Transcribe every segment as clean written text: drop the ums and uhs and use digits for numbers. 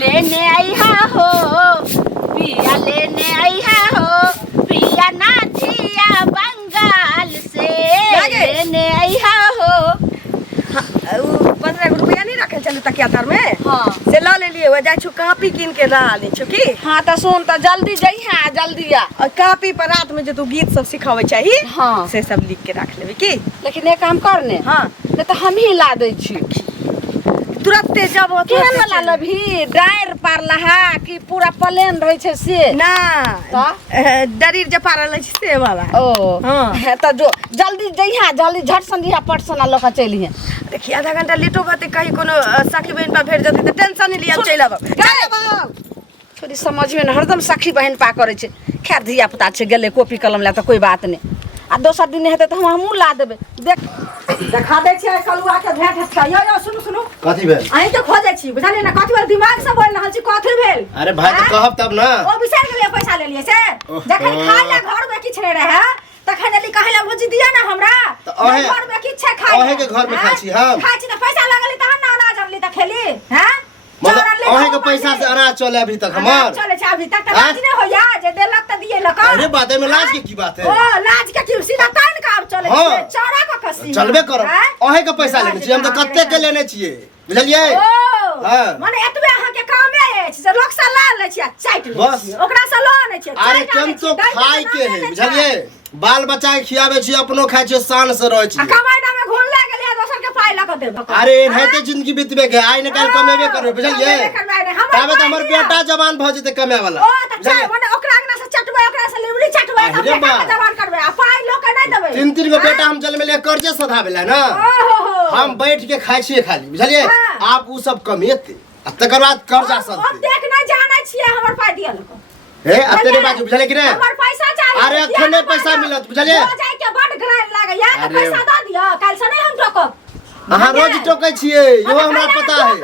लेने आई हो पिया लेने आई हो पिया नाथिया बंगाल से लेने आई हो। 15 रुपया नहीं रखे चले तकिया तर में हाँ से ला ले लिए हो जाय छु कॉपी किन के ला ले छु की। हाँ तो सुन तो जल्दी जइहा जल्दी आ। और कॉपी पर रात में जो तू गीत सब सिखावे चाहिए हाँ से सब लिख के रख लेबे की। लेकिन एक काम करने हाँ नहीं तो हम ही ला दे छी तुरंते जब केहन वाला लभी डायर पार लहा कि पूरा प्लेन रहे छे से ना तो डरीर जे पारल छै से वाला। ओ हाँ तो जो जल्दी जइहा जल्दी झट संधिया पट सना लोग चली है। देखिए आधा घंटा लेट होगा तो कहीं कोनो सखी बहन पर भेट जते तो टेंशन नहीं लिया चल आब थोड़ी समझ में हरदम सखी बहन पा करे छे। खैर धिया पुता छे गेले कॉपी कलम ला तो कोई बात नहीं आ दोसर दिन हेते तो हमहू ला देबे। देख देखा दे छै कलुआ के भेट छै। यो सुनु सुनु कथी भेल अहीं तो खोजे छी बुझाली ना कथी भेल दिमाग से बोल रहल छी कथी भेल। अरे भाई तो कहब तब ना ओ बिचार के लिए पैसा ले लिए से जखन खाय ला घर में किछ नहीं रहे तखन यदि कहे ला भुजी दिया ना हमरा तो अहे घर में किछ छै खाय अहे के घर में खाई छी हम खाई छी तो पैसा लगली तहन ना अनाज अनली त खेली हैं मतलब अहे के पैसा से अनाज चले अभी तक हमार चले छै अभी तक लाज नहीं होया जे देलक त दिए लक। अरे बात में लाज के की बात है। ओ लाज के की सीधा तान का अब चले हाँ। छै चौड़ा का कसी चलबे करो अहे के पैसा लेने छी हम तो कत्ते के लेने छिए बुझलिए। हां माने एतबे अहाँ के कामे अछि जे लोक सा ला ले छी आ चाट ले बस। छी ओकरा सा लो नै छै अरे केम तो खाई के है बुझलिए बाल बच्चा के खियाबे छी अपनो खाई छी शान से रहै छी। कमाई में घुन ले गेलिए दोसर के पाई ल के देब। अरे एनाहिते जिंदगी बितबे के आइ ने काल कमेबे करबे बुझलिए तबे त हमर बेटा जवान भ जेते कमे वाला। ओ त छै माने ओकरा अंगना से चटबे ओकरा से लिवली चटबे त बेटा के जवान करबे आ पाई लो के नै देबे। 3 गो बेटा हम जन्म ले कर्जे सधाबेला ना हम बैठ के खाई छी खाली बुझलिए आप उ सब कमेते आ तकर बाद कर्जा सब अब देख नै जानै छियै हमर पाई दिया लोक हे अतरे बाजू बुझले कि नै हमर पैसा चाहिए। अरे अखने पैसा मिलत बुझलिए हो जाय के बड ग्राइन लागैया त पैसा द दियो काल से नै हम ठोकब। अहाँ रोज टोकै छियै यो हमरा पता है।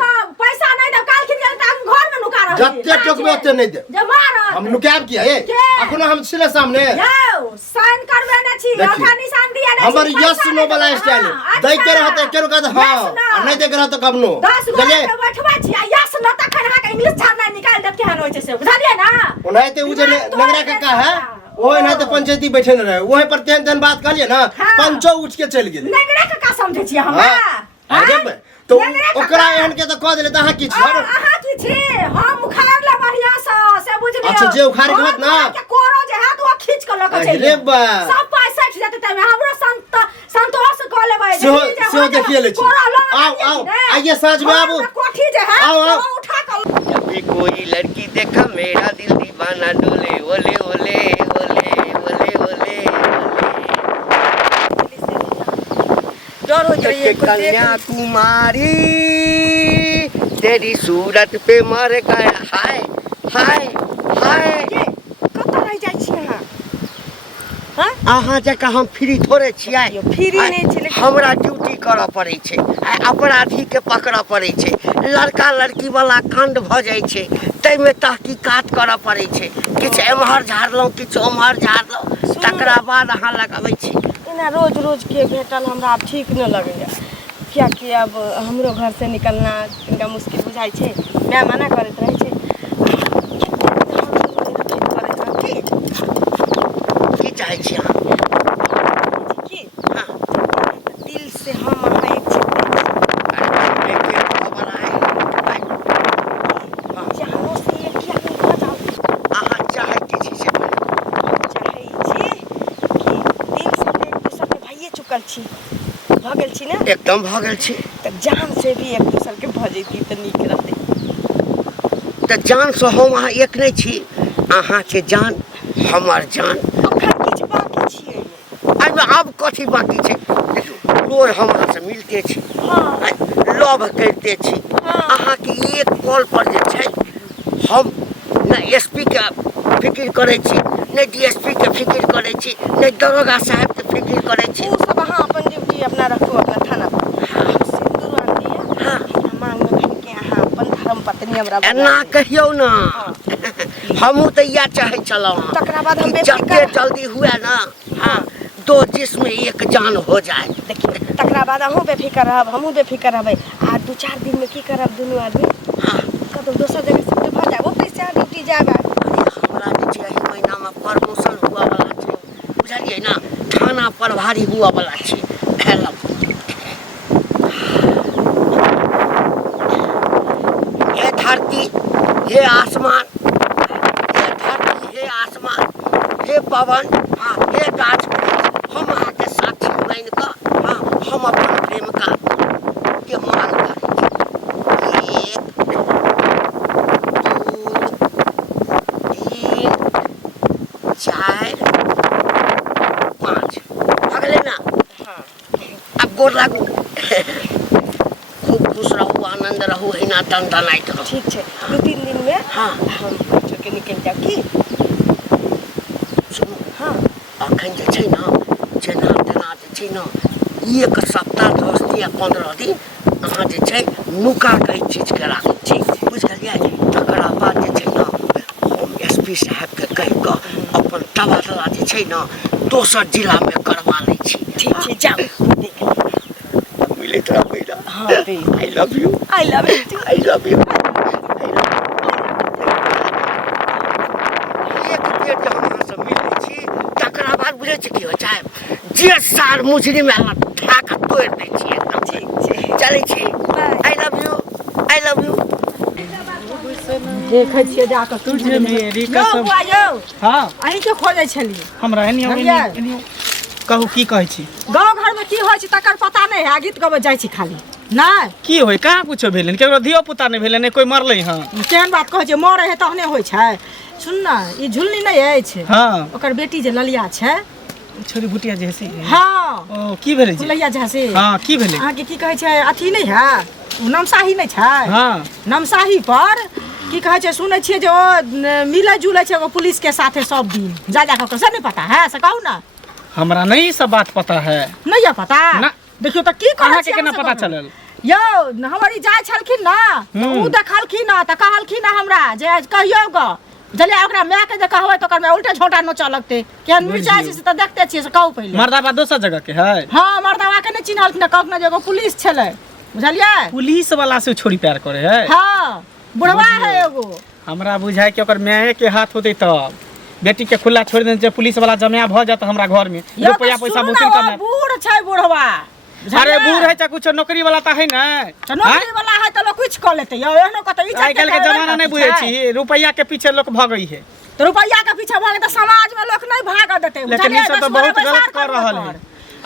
पैसा नै दब काल खिन गेल त हम घर में नुका रहब जत्ते टोकबे ओते नै दे जे मार हम नुकाब किया हे अखनो हम छिले सामने यौ साइन करबे नै छी ओठा निशान दिया नै हमर यस नो वाला स्टाइल दै के रहते केरो का हां आ नै दे के रहते कबनो 10 गो के बैठबा छी आ यस न तखन अहाँ के इंग्लिश छाना निकाल देब केहन होय छै से बुझलिए ना। ओनाइते उ जे नगरा काका है ओए ना तो पंचायती बैठे न रहे वही पर तेन बात कहलिए ना पंचो उठ के चल गेल नगरा काका समझे छी हमरा। अरे तो ओकरा एहन के तो कह देले त अहाँ की छी अहाँ की छी हम उखाड़ ले बढ़िया से बुझलिए। अच्छा जे उखाड़ के मत ना के कोरो जे है तो खींच के लक चल अरे बा सब पैसा खींच जाते त हमरो संतोष क लेबै सो देखिए ले छी आओ आइए साँझ में आबू कोठी जे है आओ उठा के जब भी कोई लड़की देखा मेरा दिल दीवाना डोले ओले ओले ओले ओले ओले डर हो जाइए कन्याकुमारी तेरी सूरत पे मर गया हाय हाय हाय। कत रह जाय छी अहाँ हां अहाँ जका हम फ्री थोड़े छियै फ्री नहीं छै लेकिन हमरा ड्यूटी करऽ पड़ै छै अपराधी के पकड़ऽ पड़ै छै लड़का लड़की वाला कांड भ जाइ छै तै में तहकीकात करऽ पड़ै छै किछ एम्हर झाड़लौं किछ ओम्हर झाड़लौं तकरा बाद अहाँ लगाबै छी। इना रोज रोज के भेटल हमरा अब ठीक न लगैया क्या कि अब हमरो घर से निकलना इनका मुश्किल बुझाई छै मैं मना करत रहे छै की चाहै छी अहाँ की हां दिल से हम अहाँ एक छी जानो से ये किया नहीं हो जाओ अहाँ चाहै की छी से चाहै छी कि दिल से एक दूसरे के भाइये चुकल छी भ गेल छी ना एकदम भ गेल छी त जान से भी एक दूसरे के भ जैती त नीक रहते। त जान से हम अहाँ एक नहीं छी अहाँ के जान हमर जान अखन किछ बाकी छियै एहिमे आब कथी बाकी छै रोज हमरा से मिलते छी हां लव करते छी अहाँ के एक कॉल पर जे छै हम न एसपी के फिक्र करे छी न डीएसपी के फिक्र करे छी न दरोगा साहब के फिक्र करे छी। वो सब अहाँ अपन ड्यूटी अपना रखो अपना थाना पर सिंदूर आन दिए हां मांग में भर के अहाँ अपन धर्म पत्नी हमरा एना कहियो ना हमहू त या चाहे चलो तकरा बाद हम जते जल्दी हुए ना हां 2 जिस्म एक जान हो जाए। देखिए तकरा बाद अहूँ बेफिक्र रहब हमहूँ बेफिक्र रहबै आ 2-4 दिन में की करब दुनू आदमी हां कतौ दोसर जगह छै ना थाना प्रभारी हुआ वाला छी। हेलो हे धरती हे आसमान, हे धरती हे आसमान हे पवन, हाँ हे गाछ हम अहाँ के साक्षी बन कऽ हाँ हम अपन प्रेम का के मान करै छी। 1 2 3 4 5 भगले ना। अब गोर लागू खूब खुश रहू आनंद रहू एना टनटनाइत रहू। ठीक छै 2-3 दिन में हाँ हम बच्चों के निकल जाओ की। सुनू हाँ अखन जे छै ना जेना तेना जे छै ना 1 सप्ताह 10 दिन या 15 दिन अहाँ जे छै नुका के एहि चीज के राखू। ठीक बुझ गेलियै। तकरा बाद जे छै ना हम एसपी साहब के कहि कऽ अपन तबादला जे छै ना दोसर जिला में करवा लै छी। ठीक छै जाओ देख ली। मिलैत रहबै ना। हाँ बे I love you I love you. I love you. एक बेर जहन अहाँ सब मिलै छी तकरा बाद बुझै छी की होइ छै जे सार मुजरिम अहाँ ठा कऽ तोड़ि दै छी एकदम। ठीक छै चलै छी। आई love you I love you. देखै छियै जाकऽ तुझे मेरी यौ कसम। बुआ यौ हाँ अहीं के खोजै छलियै। हमरा एनियो बुझलियै? एनियो कहू की कहै छी। गाँव घर में की होइ छै तकर पता नहीं है, गीत गबै जाइ छी खाली नहीं। की होय कहाँ कुछो भेलै केकरो धियो पुता नहि भेलै ने कोई मरलै हँ। केहन बात कहै छै मरै है तहने होइ छै। सुन ना ई झुलनी नहीं अछि हाँ ओकर बेटी जे ललिया छै। छोरी बुटिया जे हसी हाँ ओ की भेलै जी। फुलैया झाँसी हाँ की भेलै। अहाँके की कहै छै अथी नहीं है उ नमसाही नहीं छै। हाँ नमसाही पर की कहै छै सुनै छियै जे ओ मिलै जुलै छै एगो पुलिस के साथे सब दिन जा कऽ से नहीं पता है से कहू ना। हमरा नहीं सब बात पता है। नहीं है पता ना। देखियो तो की कहै अहाँ छै के केना अहाँ पता सब कहू। चलल। यौ हमारी जाय छलखिन ना तो उ देखलखिन ना त कहलखिन ना हमरा जे कहियो ग जले ओकरा माय के जे कहबै तो ओकर माय उल्टे झोटा नोचऽ लगतै केहन मिर्चाई छै से त देखते छियै से कहू पहिले। मर्दाबा दोसर जगह के है। हां मर्दावा के नहीं चिन्हलखिन ना कहना जे एगो पुलिस छलै बुझलियै। पुलिस वाला से छोरी प्यार करे है। हां बुढ़वा है एगो। हमरा बुझाय कि ओकर माये के हाथ होते तब बेटी के खुला छोड़ देने पुलिस वाला जमाया भ जात हमरा घर में रुपया पैसा बहुते कमाए। बूढ़ छै बुढ़वा। अरे बूढ़ है चाहे कुछ नौकरी वाला त है ना। नौकरी वाला है त लोग कुछ क लेतै यौ एहनो कत ई आइ काल्हि के जमाना नहीं बुझे छी रुपया के पीछे लोग भगई है। तो रुपया के पीछे भागे तो समाज में लोग नहीं भाग देते। लेकिन ई सब तो बहुत गलत कर रहल है।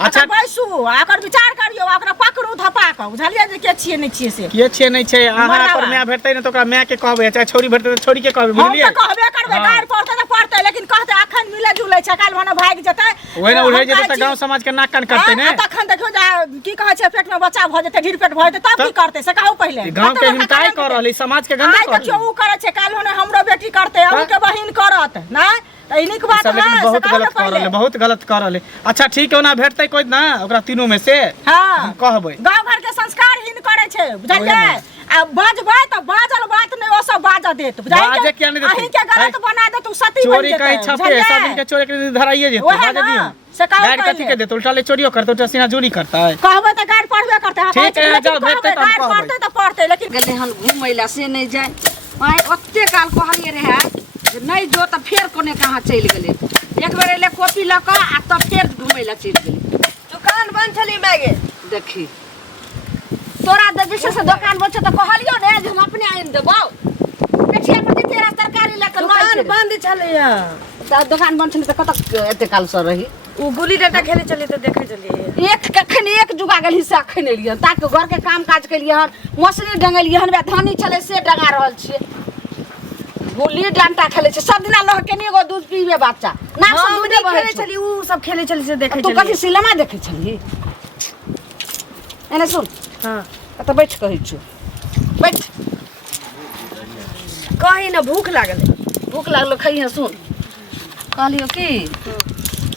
अच्छा बैसू आकर विचार करियो ओकरा पकड़ू धपा के बुझलियै जे के छियै नहीं छियै से। के छियै नहीं छै अहाँ पर माय भेटतै न त ओकरा माय के कहबै चाहे छोरी भेटतै त छोरी के कहबै बुझलियै। हम त कहबे करबै गाड़ पड़तै त पड़तै लेकिन कहतै अखन मिले जुलै छै काल भने भाग जेतै। ओइ न उड़ै जेतै त गांव समाज के नाक कान करतै ने। तखन देखियो जे की कहै छै पेट में बच्चा भ जेतै ढीर पेट भ जेतै तब की करतै से कहू पहिले। गांव के हिमताई कर रहलै समाज के गंदा कर। देखियो उ करे छै काल भने हमरो बेटी करतै अहू के बहिन करत ना त इनिक बात है बहुत गलत कर रहलै बहुत गलत कर रहलै। अच्छा ठीक है ना भेटतै कोई ना ओकरा तीनों में से हां कहबै। गांव घर के संस्कार हीन करे छै बुझलियै। आ बाजबै त बाजल बात नै ओ सब बाज देत बुझलियै। बाजे किया नहीं देतै अहीं के गलत बना दे तू सती बन चोरी जेतै कहीं छपे सब दिन के चोरी के धराइए जेतै बाजे दियो। से कहू गाड़ कथि के देतै उल्टा ले चोरियो करतै उल्टा सीना चोरी करतै। कहबै त गाड़ पढ़बे करतै। हां ठीक है जाओ भेटतै त हम कहबै। पढ़तै त पढ़तै लेकिन गेलै हन घुमै ला से नहीं जाए आइ ओते काल कहलिए रहे जे नहीं जो त फेर कोने कहाँ चलि गेलै। एक बेर एले कॉपी ल क आ तब फेर घुमै ला चलि गेलै। दुकान बंद छली बैगे देखी तोरा विशेष दुकान बंद छ त कहलियो ने जे हम अपने आइन देबौ पेटिया पर तेरा तरकारी ल क दुकान बंद छलैया त दुकान बंद छलै त कत एते काल से रही। उ गुल्ली डंडा खेले चली त देखे चली एक कखन एक जुगा गेल हिस्सा खने लियन ताकि घर के काम काज केलिए हन मछली डंगलिए हन बे धानी चले से डंगा रहल छिए। गुल्ली डंडा खेले छै सब दिना लह के एगो दूध पीबे बच्चा ना सब दूध खेले चली उ सब खेले चली से देखे तू कथि सिनेमा देखे छली। एने सुन हां त बैठ कहै छु बैठ कहीं ना भूख लागल भूख लागलो खइहे सुन कहलियो की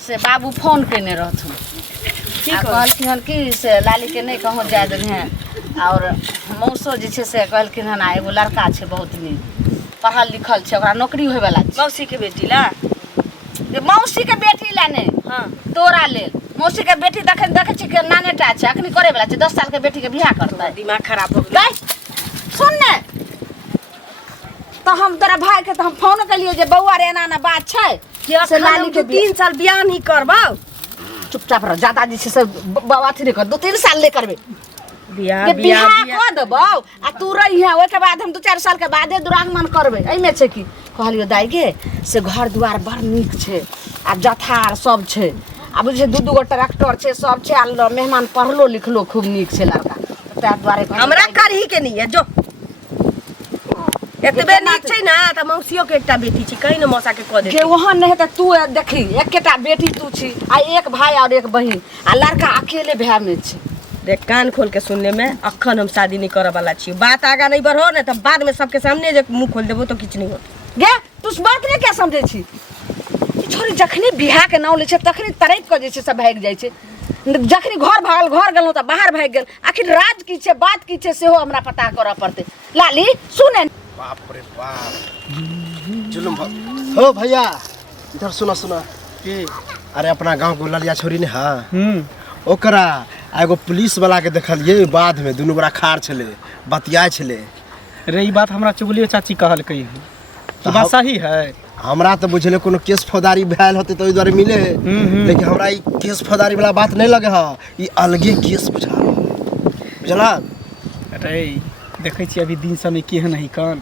से बाबू फोन केने रहथुन कहलखिन हन कि से लाली के नहीं कहूँ जाए देन है और मौसो जे छै से कहलखिन हन एगो लड़का छै बहुत नीक पढ़ल लिखल छै ओकरा नौकरी होय वाला छै। मौसी के बेटी ला मौसी के बेटी ला नहीं हां तोरा लेल मौसी के बेटी देखे छी के नानेटा छै अखनी करे वाला छै 10 साल के बेटी के बियाह करतै। दिमाग खराब हो गेल सुन ने तो हम तोरा भाई के तो हम फोन कलिए जे बौआ रे एना ना बात छै क्या से लाली के 3 साल बियाह नहीं करबो चुपचाप रह, ज्यादा जे छै से बाबा अथी नहीं कर, 2-3 साल ले करबे बियाह के बियाह कऽ देबौ आ तू रही है, ओके बाद हम 2-4 साल के बादे दुरागमन करबे। एहिमे छै की कहलियो दाई गे से घर दुआर बड़ नीक छै आ जथार सब छै, आ बुझे 2-2 गो ट्रैक्टर छै, सब छै, आ मेहमान पढ़लो लिखलो खूब नीक छै लड़का, ताहि दुआरे हमरा करही के नहीं है जो एतबे नीक छै ना त मौसियो के एकटा बेटी छी, कहीं न मौसा के कह दे के वहां नहीं त तू देखी एकेटा बेटी तू छी आ एक भाई और एक बहिन, आ लड़का अकेले भाई में छै। देख कान खोल के सुनने में अखन हम शादी नहीं करे वाला छी, बात आगा नहीं बढ़ो ना त बाद में सबके सामने जे मुंह खोल देबो तो किछ नहीं हो। गे तू बात नहीं क्या समझे छी, ई छोरी जखनी बियाह के नाम ले छै तखनी तरैत क जे छै सब भाग जाय छै, जखनी घर भागल घर गेलौ त बाहर भाग गेल, आखिर राज की छै बात की छै सेहो हमरा पता करऽ पड़ते। लाली सुने बाप रे बाप जुलुम हो भैया, इधर सुना सुना की अरे अपना गांव को ललिया छोरी ने हां ओकरा एगो पुलिस वाला के देखलिए, बाद में दुनू बड़ा खार छले बतियाय छले। रे ई बात हमरा चुगलियो चाची कहल कही तो बात सही है। हमरा तो बुझले कोनो केस फौदारी भेल होते तो ओइ द्वारे मिले, लेकिन हमरा ई केस फौदारी वाला बात नहीं लगे ह, ई अलगे केस बुझा बुझला। अरे देखे छी अभी दिन समय केहन है कन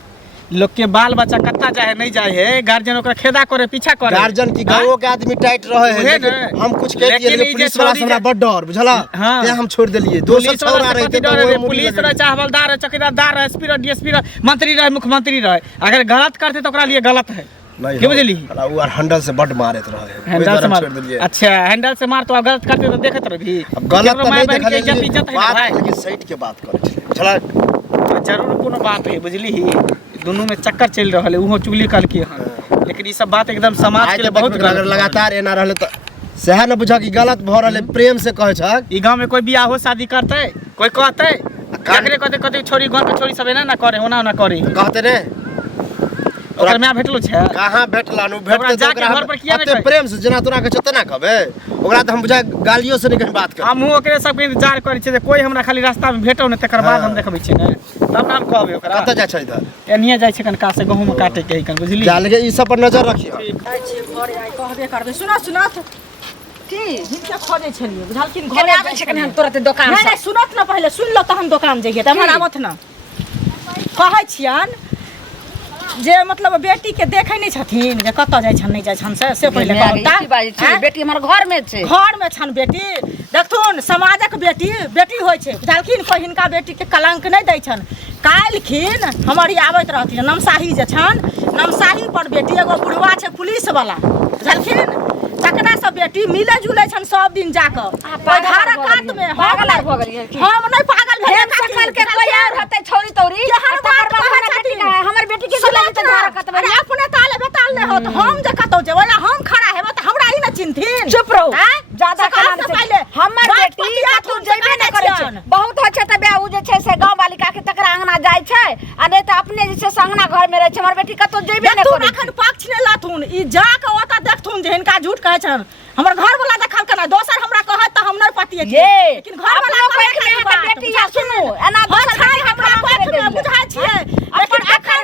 लोग के बाल बच्चा कत्ता जाए नहीं जाए है, गार्जियन ओकरा खेदा करे पीछा करे, गार्जियन की गांवों के आदमी टाइट रहे है, लेकिन हम कुछ कह दिए, लेकिन पुलिस वाला से हमरा बड़ डर बुझला, ते हम छोड़ देलिए। दोसर छौरा रहते तो वो पुलिस रहे चाहे हवलदार रहे चौकीदार रहे एसपी रहे डीएसपी रहे मंत्री रहे मुख्यमंत्री रहे, अगर गलत करते तो ओकरा लिए गलत है। नहीं बुझली वो हैंडल से बड़ मारत रहे, हैंडल से मार। अच्छा हैंडल से मार तो अब गलत करते तो देखत रही, अब गलत तो नहीं देखले, इज्जत है भाई, लेकिन सही के बात करे बुझला। जरूर कोनो बात है बुझली ही, दोनों में चक्कर चल रहा है, उहो चुगली कल के हन, लेकिन ये सब बात एकदम समाज के लिए बहुत अगर लगातार एना रहले तो सेहा न बुझा कि गलत भ रहले, प्रेम से कहे छ। ई गांव में कोई बियाह हो शादी करते कोई कहते एकरे कहते कहते छोरी गांव के छोरी सब एना ना करे ओना ना करे कहते ने ओकर में भेटलो छै कहां भेटला नु भेटते तो ओकरा घर पर किया अते प्रेम से जना तोरा के चतना कहबे, ओकरा तो हम बुझा गालियों से नहीं कहीं बात कर। हम ओकरे सब के इंतजार करै छै जे कोई हमरा खाली रास्ता में भेटौ ने तकर बाद हम देखबै छै ने, तब नाम कहबै ओकरा कत जा छै इधर एनिए जाय छै कनका से गहूम काटे के कन बुझली। जा लगे ई सब पर नजर रखियो। अच्छे घरे आई कहबे करबे। सुना सुना की हिनके खोजे छलिए बुझलखिन केने घरे आबै छै कने हम तुरंत दुकान नहीं से। नहीं सुनत ना पहले सुन लो तहन दुकान जइए त हमरा आवत ना कहै छियन जे मतलब बेटी के देखै नहीं छथिन जे कत जाय छन नहीं जाय छन से पहले कहता बेटी हमर घर में छै, घर में छन बेटी देखथुन समाजक बेटी बेटी होय छै बुझलखिन, कोई हिनका बेटी के कलंक नहीं दै छन। काल्हिखिन हमर आबैत रहथिन नमसाही जे छन, नमसाही पर बेटी एगो बुढ़वा छै पुलिस वाला बुझलखिन, तकरा सब बेटी मिले जुले छन सब दिन जाकर धारा कात में पागल भ गेलियै की? हम नहीं पागल भेल सकल के कोई और होतै छोरी तौरी हमर बेटी के सुना त धारा कात में अपने ताले बताल नहीं होत, हम जे कतौ जेबै ना हम खड़ा हेबै त हमरा ई न चिन्थिन। चुप रहो ज्यादा कहना से पहले हमर बेटी तू जेबे न करै छै, बहुत हो छै त बे उ जे छै से गांव बालिका के तकरा अंगना जाय छै आ नै त अपने जे छै से अंगना घर में रहै छै, हमर बेटी कतौ जेबे न तू करै अखन पक्ष ने लथुन ई जाके ओता देखथुन जे हिनका झूठ कहै छन, हमर घर वाला देखल केना दोसर हमरा कहत त हम नहीं पतिए लेकिन घर वाला कहै छै बेटी या सुनु एना दोसर हमरा पक्ष में बुझाय छियै, लेकिन अखन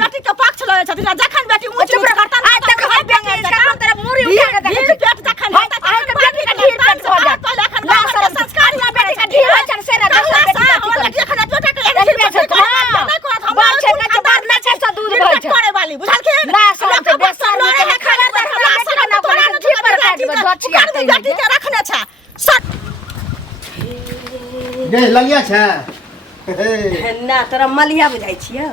बेटी के पक्ष लय छथिन जखन बेटी ऊंच ऊंच करतन आ तक हाथ बेंगे जखन तेरे मुरी उठा के देखै पेट जखन होता त बेटी के ढील पेट हो जात पहले अखन गांव के संस्कार या बेटी के ढील होय छन से ना दोसर बेटी हमर बेटी अखन बेटा के नहीं करत हम बात छै ना बात ना छै से दूध भइ छै करे वाली बुझलखिन ना सब बेसन लड़े है खाना त हमरा से ना तोरा न ठीक पर काट दे गछिया तै बेटी के रखने छ सट गे ललिया छै ना तोरा मलिया बुझाइ छियै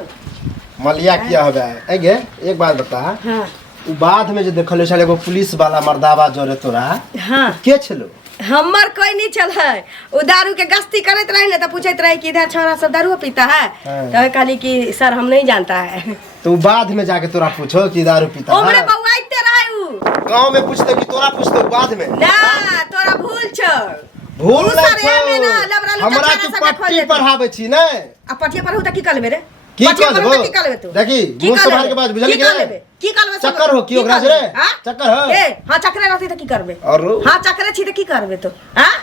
मलिया किया होबे ए गे एक बात बता। हां उ बाद में जे देखले छले एगो पुलिस वाला मर्दावा जोरे तोरा हां के छलो? हमर कोई नहीं चल है, वो दारू के गश्ती करत रहे ना तो पूछत रहे कि इधर छोरा सब दारू पीता है, तो कहली कि सर हम नहीं जानता है। तो बाद में जाके तोरा पूछो कि दारू पीता है? ओमरे बउआइते रहे उ गांव में पूछते कि तोरा पूछते बाद में? ना तोरा भूल छ भूल उ सर एमे ना लबरा लुटा हमरा छाना तू सब पट्टी पढ़ावे छी नै? आ पटिया पर त की कर लेबे रे? की कर देबो? की कर लेबे तू? देखी मुंह से बाहर के बात बुझल के की कर लेबे? चक्कर हो की ओकरा रे? चक्कर हो ए हां चक्कर रहती त की करबे? और हां चक्कर छी त की करबे तो? हां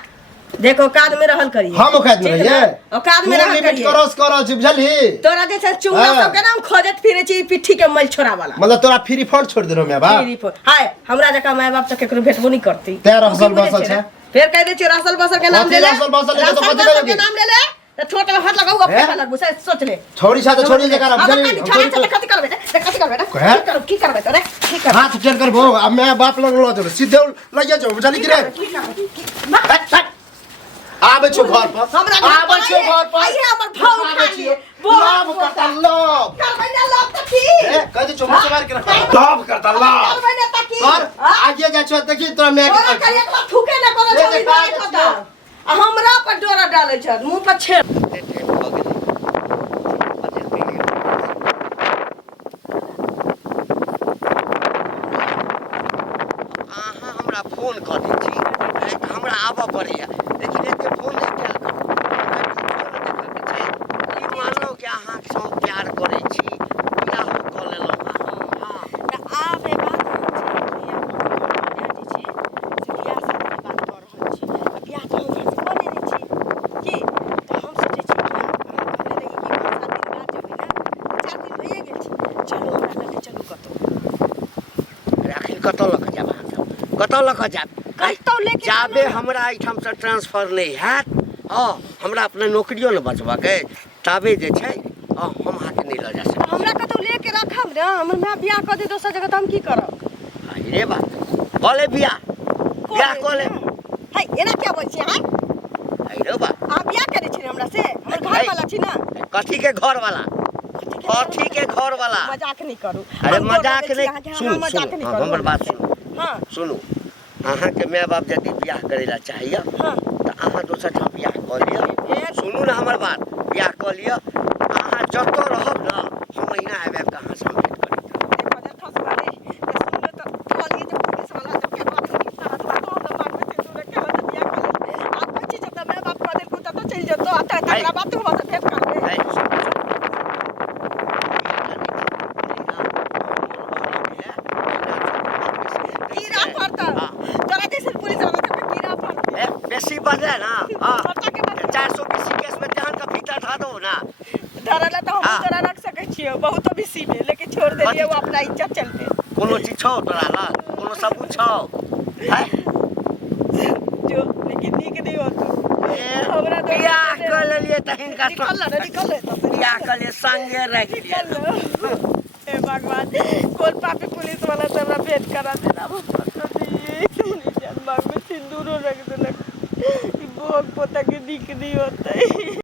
देखो औकात में रहल करिए हम औकात में ठीक रहिए ना? औकात में रहल लिमिट करिए क्रॉस करल छी बुझली तोरा जैसे चुंगा हाँ। सब के नाम खोजत फिरे छी पिट्ठी के मैल छोड़ा वाला मतलब तोरा फ्री फंड छोड़ देलो मैं बा हाय हमरा जका माय बाप तक केकरो भेटबो नहीं करती तेरा रहसल बसल छै फिर कह दे छी रसल बसल के नाम कथी ले ले रसल बसल ले तो कथी रसल करोगे? के नाम ले ले तो छोटा हाथ लगाऊगा हैं? फेंका लगबो से सोच ले छोड़ी साथे छोड़ी जका अब बुझली कथी करबे कथी करबे कहे? की करबे तोरे की करबे हाथ चल कर भो अब मैं बाप लग लो जो सीधे लइया जो बुझली कि रे हट, हट। आबे छो घर पर हमरा आबे छो घर पर आइए हमर भाव आबे खा छी। लिए लाभ करता लाभ करबे ना लाभ त की ए कह दे छो मुझसे मार के रख लाभ करता लाभ करबे ना त की कर आगे जा छो देखी तोरा मैं तोरा करे एक बार थूके ना करे ले छोड़ी जा, दे कागज खत्म आ हमरा पर डोरा डाले छ मुंह पर छेड़ अहाँ हमरा फोन कऽ दै छी हमरा आबऽ पड़ैया लेकिन एते फोन नहि कयल करू ई मानलहुँ कि अहाँके सङ्ग प्यार करै छी बियाह कऽ लेलहुँ हाँ तऽ आब ए बात छै कि बियाह शादी के बात कऽ रहल छी बियाह तऽ हम घर से कऽ लेने छी की तऽ हम सोचै छी कि कहले रही कि 5-7 दिन बाद जेबै ना 4 दिन भइए गेल छै चलू हमरा लगे चलू कतौ आखिर कतऽ लऽ कऽ जायब अहाँ कतऽ लऽ कऽ जायब कतौ लेके जाबे हमरा एहिठामसँ ट्रांसफर नहि हैत हमरा अपना नौकरियो ने बचबाक अइ ताबे जे छै हम अहाँके नहि लऽ जा सकैत हमरा कतौ लेके रखब रे हमर माय बियाह कर दे दोसर जगह त हम की करब छी रे बात कऽ ले बियाह कऽ ले हाय एना क्या बोल छी हाय रे बा आ बियाह करे छी हमरा से हमर घर वाला छी ना कथी के घर वाला कथी के घर वाला मजाक नहीं करू अरे हम मजाक बोल रहे छी नहीं अहाँ के, सुनू हाँ, मजाक नहीं सुनू करू हमर बात सुनू हां सुनू अहाँके माय बाप यदि बियाह करै ला चाहिए हां तऽ अहाँ दोसर ठाम बियाह कऽ लिअ सुनू ने हमर बात बियाह कऽ लिअ अहाँ जतऽ रहब ने हम महीना आबि आबि कऽ अहाँ से भेंट करी देखो खस मारे सुनले तो कहलिए जे पुलिस वाला जब के बात नहीं सारा बात हम ना मांगबे ते दूर के बाद बियाह कर ले आप बच्ची जब मैं बाप कह दे को तो चल जतो आता तकरा बात को बात भेंट कर ले है, कीड़ा पड़ता तोरा जैसे पुलिस वाला के कीड़ा पड़ता ए, बेसी बजे ना पड़ता के बाद 420 केस में जहन का भीतर धा दो ना धरला तो हम हाँ। तोरा रख सकै छियो बहुत बेसी में लेकिन छोड़ देलिए वो अपना इज्जत चलते कोनो चीज छौ तोरा लग कोनो सबूत छौ है जो लेकिन नीक नहीं हो तू हमरा बियाह कर लेलिए त हिनका निकल ले तो बियाह कर ले संगे रख लिया निकल लो हे भगवान कौन पापी पुलिस वाला से हमरा भेंट करा देना वो पता नहीं जन्म में सिंदूर रख देलक भोग पोता के दिख नहीं होता है